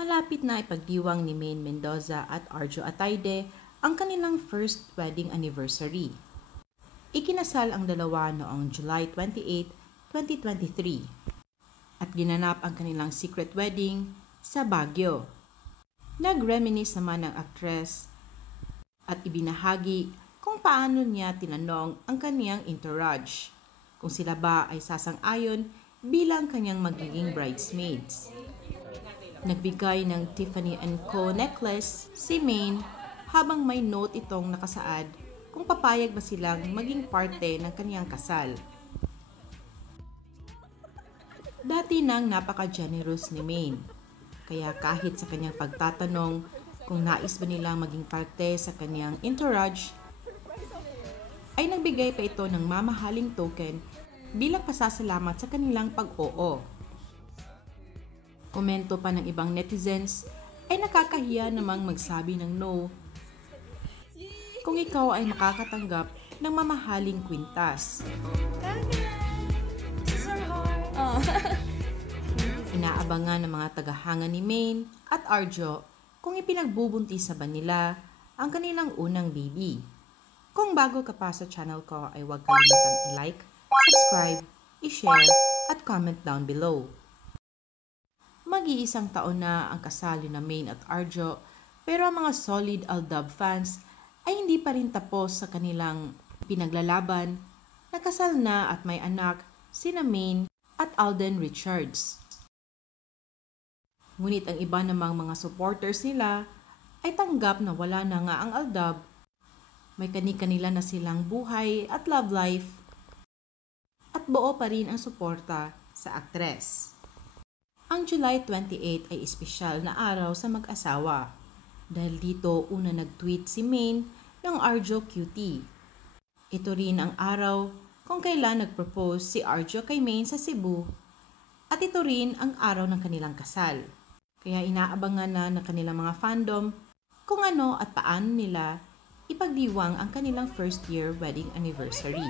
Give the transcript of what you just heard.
Malapit na ipagdiwang ni Maine Mendoza at Arjo Atayde ang kanilang first wedding anniversary. Ikinasal ang dalawa noong July 28, 2023 at ginanap ang kanilang secret wedding sa Baguio. Nag-reminisce naman ang aktres at ibinahagi kung paano niya tinanong ang kaniyang entourage kung sila ba ay sasang-ayon bilang kanyang magiging bridesmaids. Nagbigay ng Tiffany & Co. necklace si Maine habang may note itong nakasaad kung papayag ba silang maging parte ng kaniyang kasal. Dati nang napaka-generous ni Maine, kaya kahit sa kanyang pagtatanong kung nais ba nilang maging parte sa kaniyang entourage, ay nagbigay pa ito ng mamahaling token bilang pasasalamat sa kanilang pag-oo. Komento pa ng ibang netizens ay nakakahiya namang magsabi ng no kung ikaw ay makakatanggap ng mamahaling kwintas. Inaabangan ng mga tagahanga ni Maine at Arjo kung ipinagbubuntis ba nila ang kanilang unang baby. Kung bago ka pa sa channel ko ay huwag kalimutang i-like, subscribe, i-share at comment down below. Mag-iisang taon na ang kasal ni Maine at Arjo pero ang mga solid Aldab fans ay hindi pa rin tapos sa kanilang pinaglalaban. Nakasal na at may anak sina Maine at Alden Richards. Ngunit ang iba namang mga supporters nila ay tanggap na wala na nga ang Aldab. May kani-kanila na silang buhay at love life at buo pa rin ang suporta sa aktres. Ang July 28 ay espesyal na araw sa mag-asawa dahil dito una nag-tweet si Maine ng Arjo Cutie. Ito rin ang araw kung kailan nag-propose si Arjo kay Maine sa Cebu at ito rin ang araw ng kanilang kasal. Kaya inaabangan na ng kanilang mga fandom kung ano at paano nila ipagdiwang ang kanilang first year wedding anniversary.